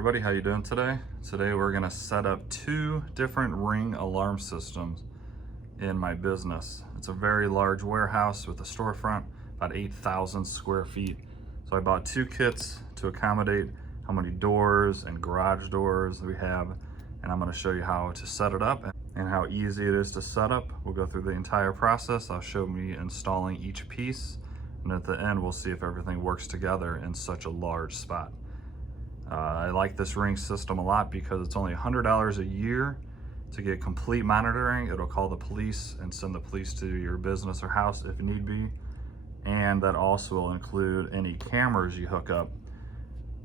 everybody, how you doing today? Today we're gonna set up 2 different Ring alarm systems in my business. It's a very large warehouse with a storefront, about 8,000 square feet. So I bought 2 kits to accommodate how many doors and garage doors we have, and I'm gonna show you how to set it up and how easy it is to set up. We'll go through the entire process. I'll show me installing each piece, and at the end we'll see if everything works together in such a large spot. I like this Ring system a lot because it's only $100 a year to get complete monitoring. It'll call the police and send the police to your business or house if need be. And that also will include any cameras you hook up.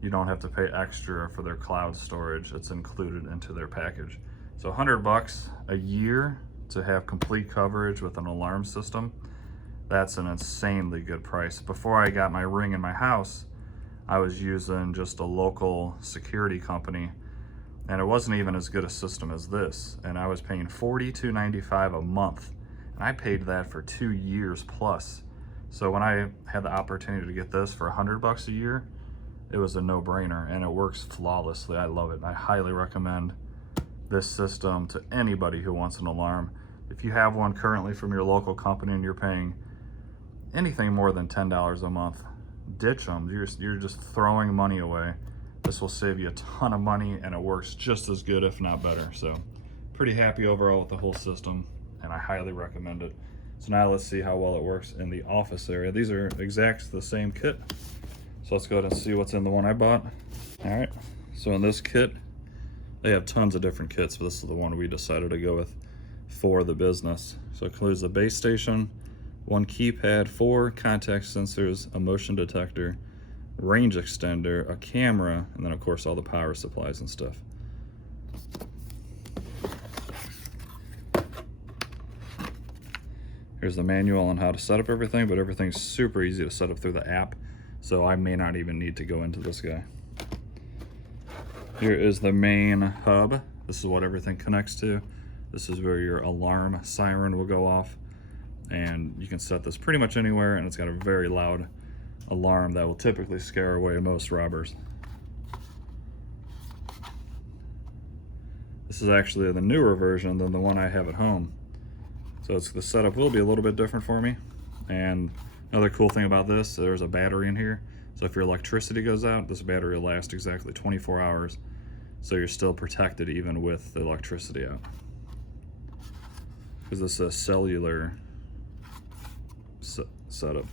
You don't have to pay extra for their cloud storage. It's included into their package. So $100 a year to have complete coverage with an alarm system. That's an insanely good price. Before I got my Ring in my house, I was using just a local security company, and it wasn't even as good a system as this. And I was paying $42.95 a month, and I paid that for 2 years plus. So when I had the opportunity to get this for $100 a year, it was a no-brainer, and it works flawlessly. I love it. I highly recommend this system to anybody who wants an alarm. If you have one currently from your local company and you're paying anything more than $10 a month, ditch them. You're just throwing money away. This will save you a ton of money, and it works just as good, if not better. So pretty happy overall with the whole system, and I highly recommend it. So now let's see how well it works in the office area. These are exact the same kit. So let's go ahead and see what's in the one I bought. All right, so in this kit, they have tons of different kits, but this is the one we decided to go with for the business. So it includes the base station, 1 keypad, 4 contact sensors, a motion detector, range extender, a camera, and then of course all the power supplies and stuff. Here's the manual on how to set up everything, but everything's super easy to set up through the app, so I may not even need to go into this guy. Here is the main hub. This is what everything connects to. This is where your alarm siren will go off. And you can set this pretty much anywhere, and it's got a very loud alarm that will typically scare away most robbers. This is actually the newer version than the one I have at home. So the setup will be a little bit different for me. And another cool thing about this, there's a battery in here. So if your electricity goes out, this battery will last exactly 24 hours. So you're still protected even with the electricity out. Because this is a cellular setup.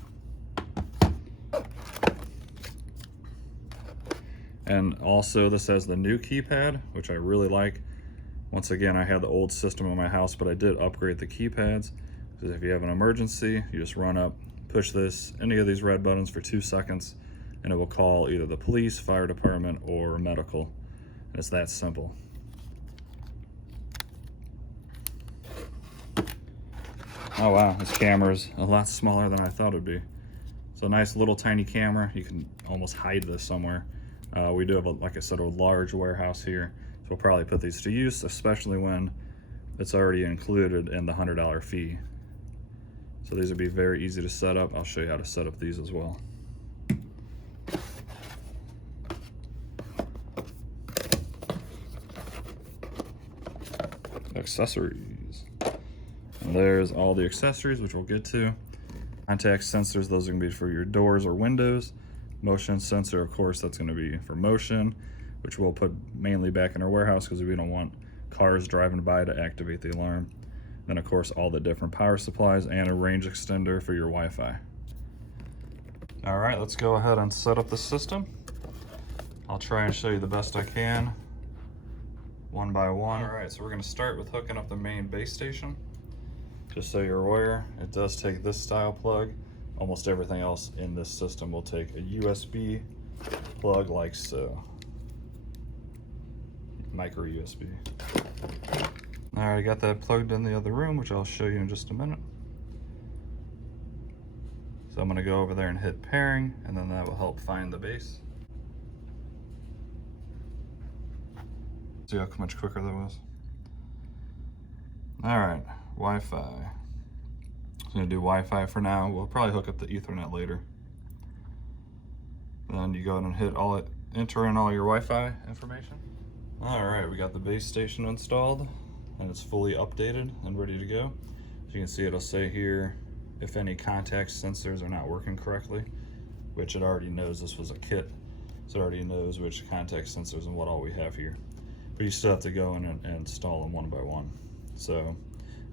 And also this has the new keypad, which I really like. Once again, I had the old system in my house, but I did upgrade the keypads, because if you have an emergency, you just run up, push any of these red buttons for 2 seconds, and it will call either the police, fire department, or medical. And it's that simple. Oh wow, this camera's a lot smaller than I thought it'd be. So nice little tiny camera. You can almost hide this somewhere. We do have, like I said, a large warehouse here. So we'll probably put these to use, especially when it's already included in the $100 fee. So these would be very easy to set up. I'll show you how to set up these as well. Accessories. And there's all the accessories, which we'll get to. Contact sensors, those are gonna be for your doors or windows. Motion sensor, of course, that's gonna be for motion, which we'll put mainly back in our warehouse because we don't want cars driving by to activate the alarm. Then of course, all the different power supplies and a range extender for your Wi-Fi. All right, let's go ahead and set up the system. I'll try and show you the best I can, one by one. All right, so we're gonna start with hooking up the main base station. Just so you're aware, it does take this style plug. Almost everything else in this system will take a USB plug like so. Micro USB. All right, I got that plugged in the other room, which I'll show you in just a minute. So I'm gonna go over there and hit pairing, and then that will help find the base. See how much quicker that was? All right. Wi-Fi. I'm gonna do Wi-Fi for now. We'll probably hook up the Ethernet later. Then you go ahead and hit enter in all your Wi-Fi information. All right, we got the base station installed and it's fully updated and ready to go. As you can see, it'll say here if any contact sensors are not working correctly, which it already knows. This was a kit, so it already knows which contact sensors and what all we have here. But you still have to go in and install them one by one. So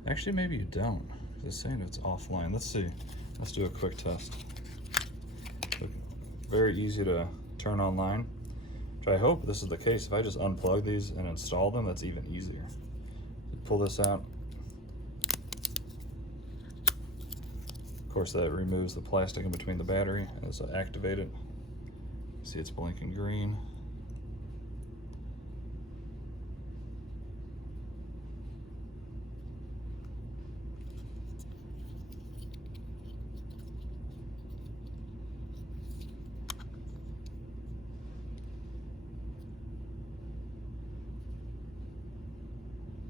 actually, maybe you don't. It's saying it's offline. Let's see. Let's do a quick test. Very easy to turn online. Which I hope this is the case. If I just unplug these and install them, that's even easier. Pull this out. Of course, that removes the plastic in between the battery as I activate it. See, it's blinking green.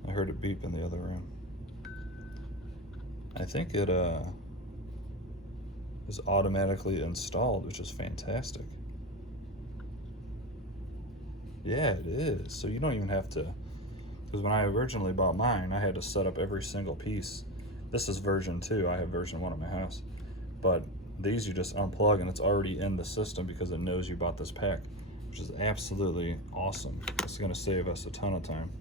I heard it beep in the other room. I think it is automatically installed, which is fantastic. Yeah, it is. So you don't even have to, because when I originally bought mine, I had to set up every single piece. This is version 2. I have version 1 at my house. But these you just unplug and it's already in the system because it knows you bought this pack, which is absolutely awesome. It's going to save us a ton of time.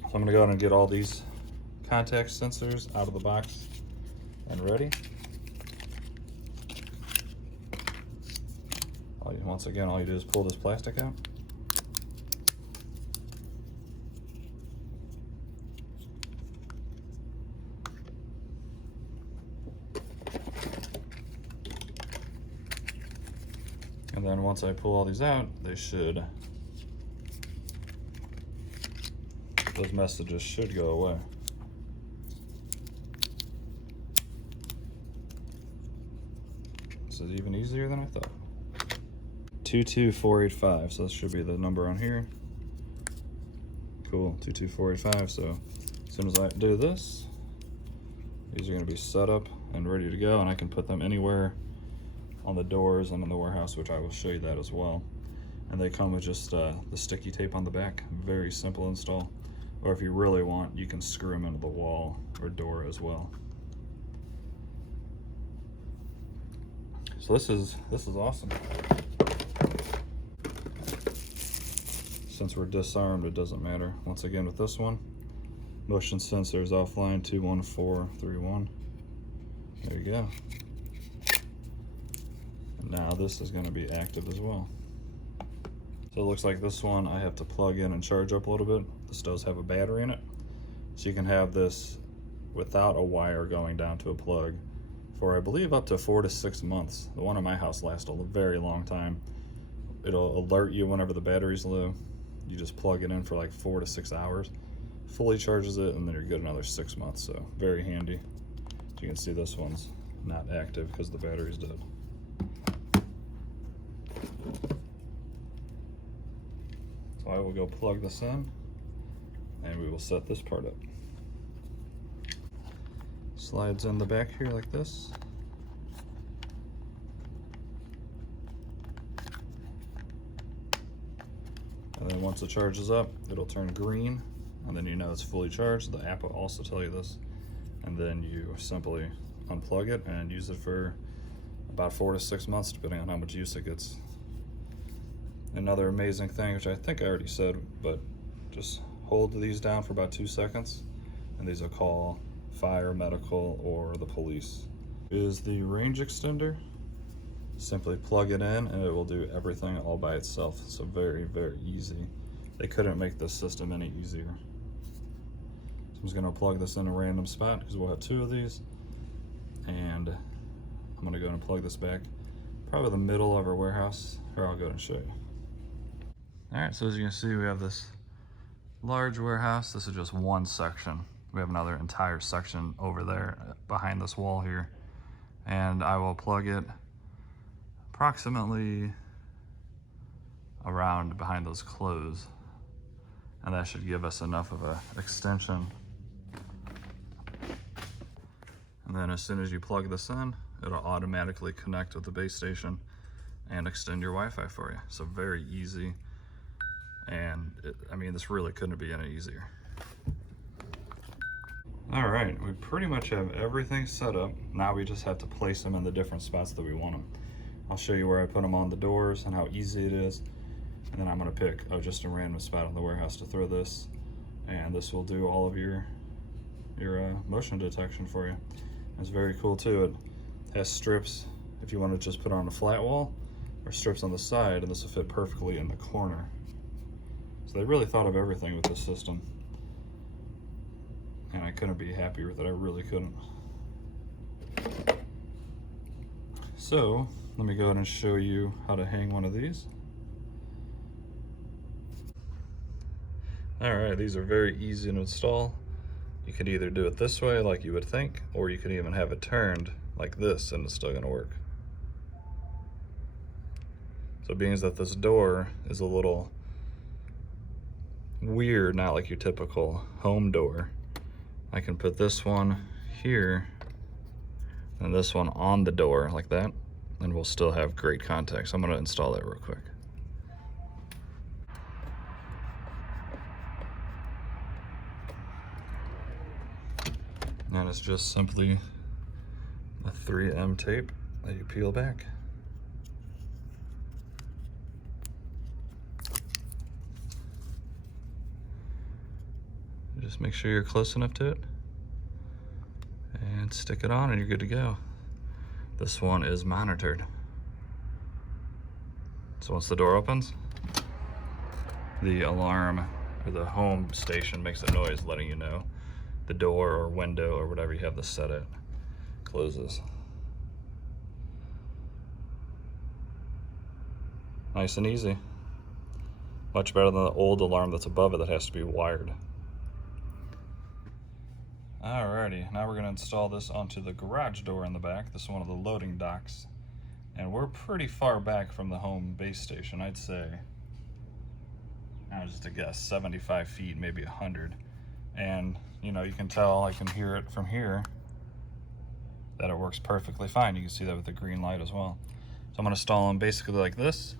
So I'm going to go ahead and get all these contact sensors out of the box and ready. Once again, all you do is pull this plastic out. And then once I pull all these out, those messages should go away. This is even easier than I thought. 22485, so this should be the number on here. Cool, 22485. So as soon as I do this, these are going to be set up and ready to go, and I can put them anywhere on the doors and in the warehouse, which I will show you that as well. And they come with just the sticky tape on the back. Very simple install. Or if you really want, you can screw them into the wall or door as well. So this is awesome. Since we're disarmed, it doesn't matter. Once again, with this one, motion sensor is offline 21431. There you go. And now this is going to be active as well. So it looks like this one I have to plug in and charge up a little bit. This does have a battery in it, so you can have this without a wire going down to a plug for, I believe, up to 4 to 6 months. The one in my house lasts a very long time. It'll alert you whenever the battery's low. You just plug it in for like 4 to 6 hours, fully charges it, and then you're good another 6 months. So very handy. You can see this one's not active because the battery's dead. So I will go plug this in and we will set this part up. Slides in the back here like this. And then once it charges up, it'll turn green, and then you know it's fully charged. The app will also tell you this. And then you simply unplug it and use it for about 4 to 6 months, depending on how much use it gets. Another amazing thing, which I think I already said, but just hold these down for about 2 seconds, and these will call fire, medical, or the police. Is the range extender. Simply plug it in and it will do everything all by itself. So very, very easy. They couldn't make this system any easier. So I'm just gonna plug this in a random spot because we'll have 2 of these. And I'm gonna go and plug this back, probably the middle of our warehouse. Here, I'll go and show you. All right, so as you can see, we have this large warehouse. This is just one section. We have another entire section over there behind this wall here. And I will plug it approximately around behind those clothes, and that should give us enough of a extension. And then as soon as you plug this in, it'll automatically connect with the base station and extend your Wi-Fi for you. So very easy, and I mean, this really couldn't be any easier. All right, we pretty much have everything set up. Now we just have to place them in the different spots that we want them. I'll show you where I put them on the doors and how easy it is. And then I'm gonna pick just a random spot in the warehouse to throw this. And this will do all of your motion detection for you. It's very cool too. It has strips if you want to just put on a flat wall, or strips on the side, and this will fit perfectly in the corner. So they really thought of everything with this system. And I couldn't be happier with it, I really couldn't. So, let me go ahead and show you how to hang one of these. All right, these are very easy to install. You could either do it this way like you would think, or you could even have it turned like this and it's still gonna work. So being that this door is a little weird, not like your typical home door, I can put this one here and this one on the door like that, and we'll still have great contact. So I'm gonna install that real quick. And it's just simply a 3M tape that you peel back. Just make sure you're close enough to it and stick it on and you're good to go. This one is monitored. So once the door opens, the alarm or the home station makes a noise letting you know the door or window or whatever you have this set at closes. Nice and easy. Much better than the old alarm that's above it that has to be wired. Alrighty, now we're going to install this onto the garage door in the back. This is one of the loading docks. And we're pretty far back from the home base station, I'd say. Now just a guess, 75 feet, maybe 100. And you know, you can tell, I can hear it from here, that it works perfectly fine. You can see that with the green light as well. So I'm going to install them basically like this.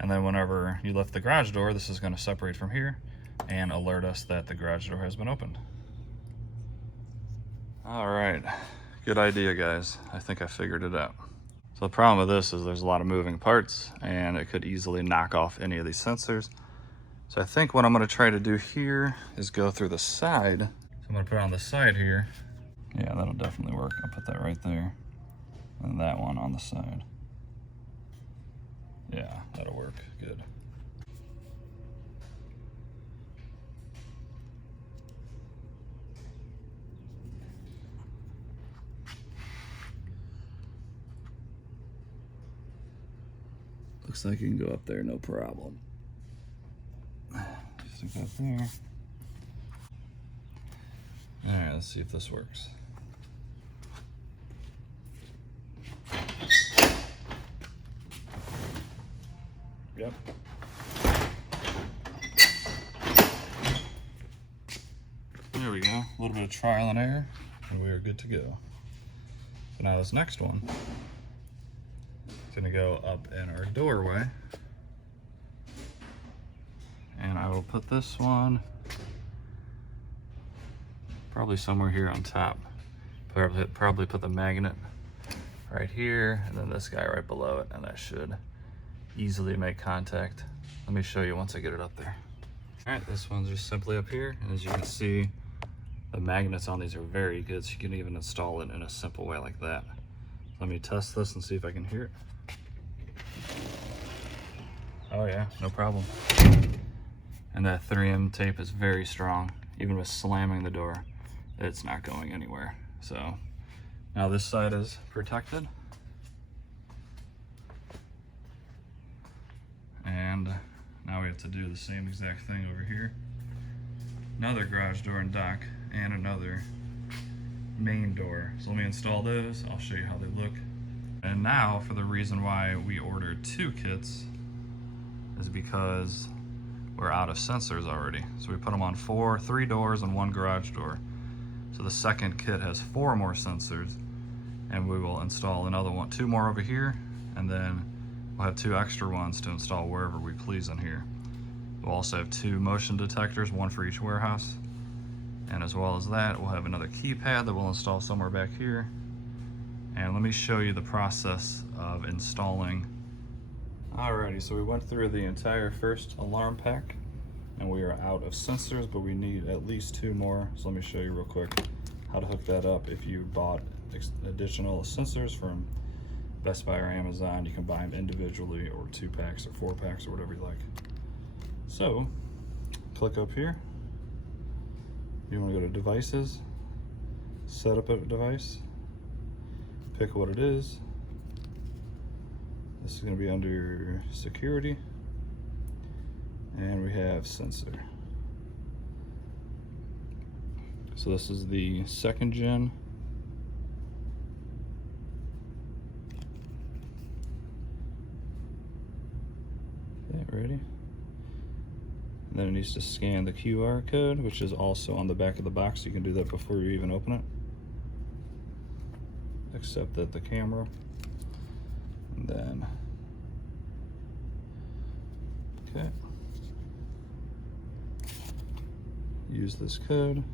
And then whenever you lift the garage door, this is going to separate from here and alert us that the garage door has been opened. All right, good idea, guys. I think I figured it out. So the problem with this is there's a lot of moving parts and it could easily knock off any of these sensors. So I think what I'm going to try to do here is go through the side. So I'm going to put it on the side here. Yeah, that'll definitely work. I'll put that right there. And that one on the side. Yeah, that'll work. Good. Looks like you can go up there, no problem. Stick that there. All right, let's see if this works. Yep. There we go. A little bit of trial and error, and we are good to go. So now this next one is going to go up in our doorway. And I will put this one probably somewhere here on top. Probably put the magnet right here, and then this guy right below it, and that should easily make contact. Let me show you once I get it up there. All right, this one's just simply up here, and as you can see, the magnets on these are very good, so you can even install it in a simple way like that. Let me test this and see if I can hear it. Oh yeah, no problem. And that 3M tape is very strong. Even with slamming the door, it's not going anywhere. So now this side is protected. And now we have to do the same exact thing over here. Another garage door and dock, and another main door. So let me install those. I'll show you how they look. And now for the reason why we ordered 2 kits is because we're out of sensors already. So we put them on 3 doors and 1 garage door. So the second kit has 4 more sensors, and we will install another 2 more over here, and then We'll have 2 extra ones to install wherever we please in here. We'll also have 2 motion detectors, 1 for each warehouse. And as well as that, we'll have another keypad that we'll install somewhere back here. And let me show you the process of installing. Alrighty, so we went through the entire first alarm pack and we are out of sensors, but we need at least 2 more. So let me show you real quick how to hook that up. If you bought additional sensors from Best Buy or Amazon, you can buy them individually or 2 packs or 4 packs or whatever you like. So click up here. You want to go to devices, set up a device, pick what it is. This is going to be under security, and we have sensor. So this is the 2nd gen. Okay, ready? And then it needs to scan the QR code, which is also on the back of the box. You can do that before you even open it. Except that the camera. And then, okay. Use this code.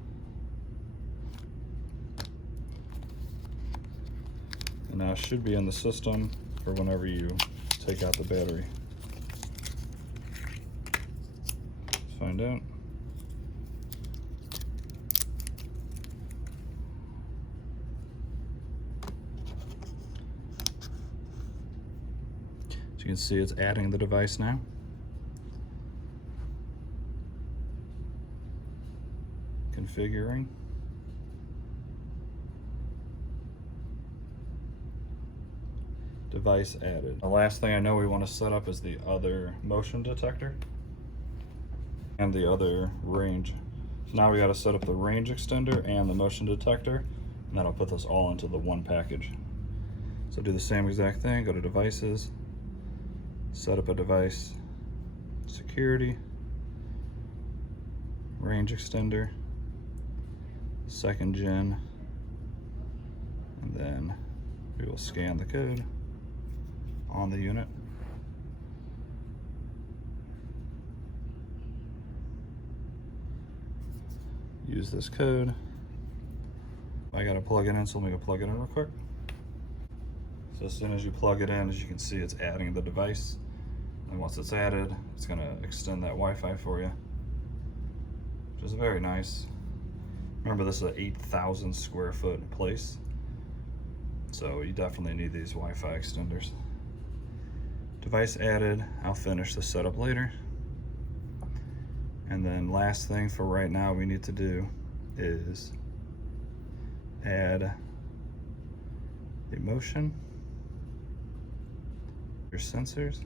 And now it should be in the system for whenever you take out the battery. Let's find out. As you can see, it's adding the device now. Configuring. Device added. The last thing I know we want to set up is the other motion detector and the other range. So now we got to set up the range extender and the motion detector, and that'll put this all into the one package. So do the same exact thing, go to devices, set up a device, security, range extender, 2nd gen, and then we will scan the code on the unit. Use this code. I gotta plug it in, so let me go plug it in real quick. So as soon as you plug it in, as you can see, it's adding the device. And once it's added, it's gonna extend that Wi-Fi for you, which is very nice. Remember, this is an 8,000 square foot place, so you definitely need these Wi-Fi extenders. Device added. I'll finish the setup later. And then last thing for right now we need to do is add the motion, your sensors.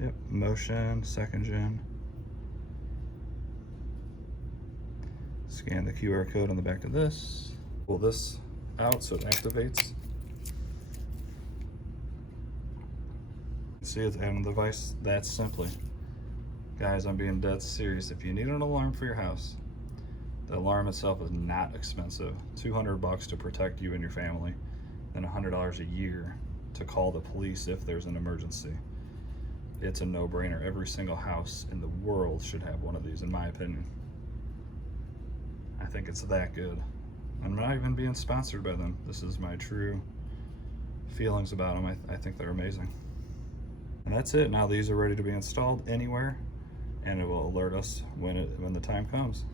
Yep, motion, 2nd gen. Scan the QR code on the back of this. Pull this out so it activates. See, it's adding the device that simply. Guys, I'm being dead serious. If you need an alarm for your house, the alarm itself is not expensive. $200 to protect you and your family, then $100 a year to call the police if there's an emergency. It's a no-brainer. Every single house in the world should have one of these, in my opinion. I think it's that good. I'm not even being sponsored by them. This is my true feelings about them. I think they're amazing. And that's it. Now these are ready to be installed anywhere, and it will alert us when the time comes.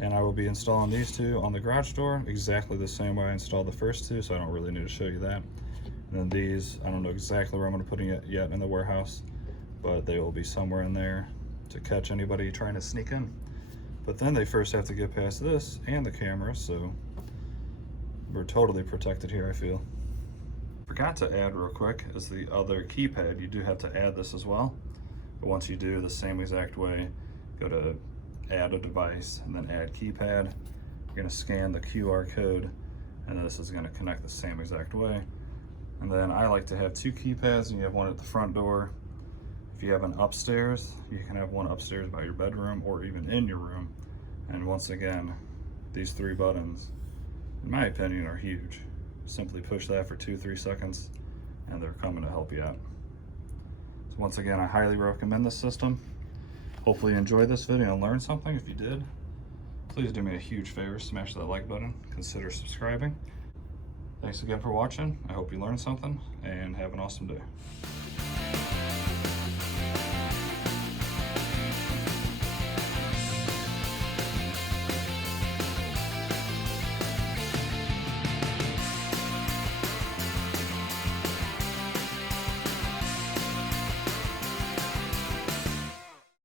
And I will be installing these 2 on the garage door exactly the same way I installed the first 2, so I don't really need to show you that. And then these, I don't know exactly where I'm going to put it yet in the warehouse, but they will be somewhere in there to catch anybody trying to sneak in. But then they first have to get past this and the camera, so we're totally protected here, I feel. Forgot to add real quick is the other keypad. You do have to add this as well, but once you do, the same exact way, go to add a device and then add keypad. You're going to scan the QR code, and this is going to connect the same exact way. And then I like to have 2 keypads, and you have one at the front door. If you have an upstairs, you can have one upstairs by your bedroom or even in your room. And once again, these 3 buttons, in my opinion, are huge. simply push that for 2-3 seconds and they're coming to help you out. So once again, I highly recommend this system. Hopefully you enjoyed this video and learned something. If you did, please do me a huge favor, smash that like button, consider subscribing. Thanks again for watching. I hope you learned something and have an awesome day.